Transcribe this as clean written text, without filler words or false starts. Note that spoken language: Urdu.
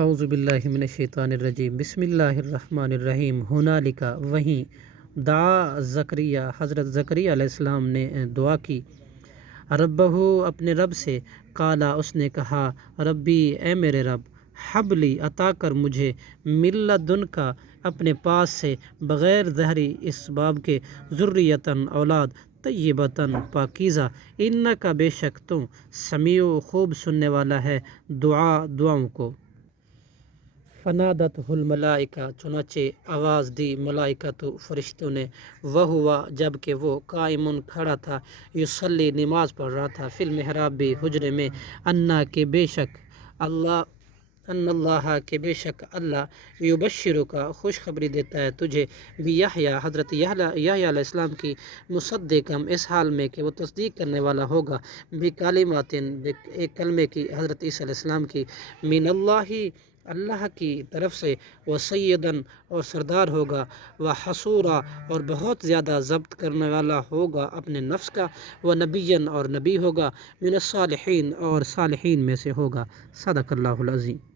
اعوذ باللہ من الشیطان الرجیم، بسم اللہ الرحمن الرحیم۔ ہنالک، وہیں، دعا زکریا، حضرت زکریا علیہ السلام نے دعا کی ربہ، اپنے رب سے۔ قالا، اس نے کہا، ربی، اے میرے رب، حبلی، عطا کر مجھے، من لدنک، اپنے پاس سے، بغیر ظہری اسباب کے، ذریتاً، اولاد، طیبتاً، پاکیزہ، انکا، بے شک تو، سمیع، خوب سننے والا ہے، دعاؤں کو۔ فنادتہ الملائکہ، چنانچہ آواز دی ملائکۃ، فرشتوں نے، وہوا، جب کہ وہ قائم، کھڑا تھا، یصلی، نماز پڑھ رہا تھا، فی المحراب، حجرے میں، انا، کہ بے شک اللہ، ان اللہ، کہ بے شک اللہ، یبشرک، خوشخبری دیتا ہے تجھے، بیحییٰ، حضرت یحییٰ علیہ السلام کی، مصدقا، اس حال میں کہ وہ تصدیق کرنے والا ہوگا، بکلمات، ایک کلمے کی، حضرت عیسیٰ علیہ السلام کی، من اللہ، اللہ کی طرف سے، وسیداً، اور سردار ہوگا، وحصورا، اور بہت زیادہ ضبط کرنے والا ہوگا اپنے نفس کا، ونبیًا، اور نبی ہوگا، من الصالحین، اور صالحین میں سے ہوگا۔ صدق اللہ العظیم۔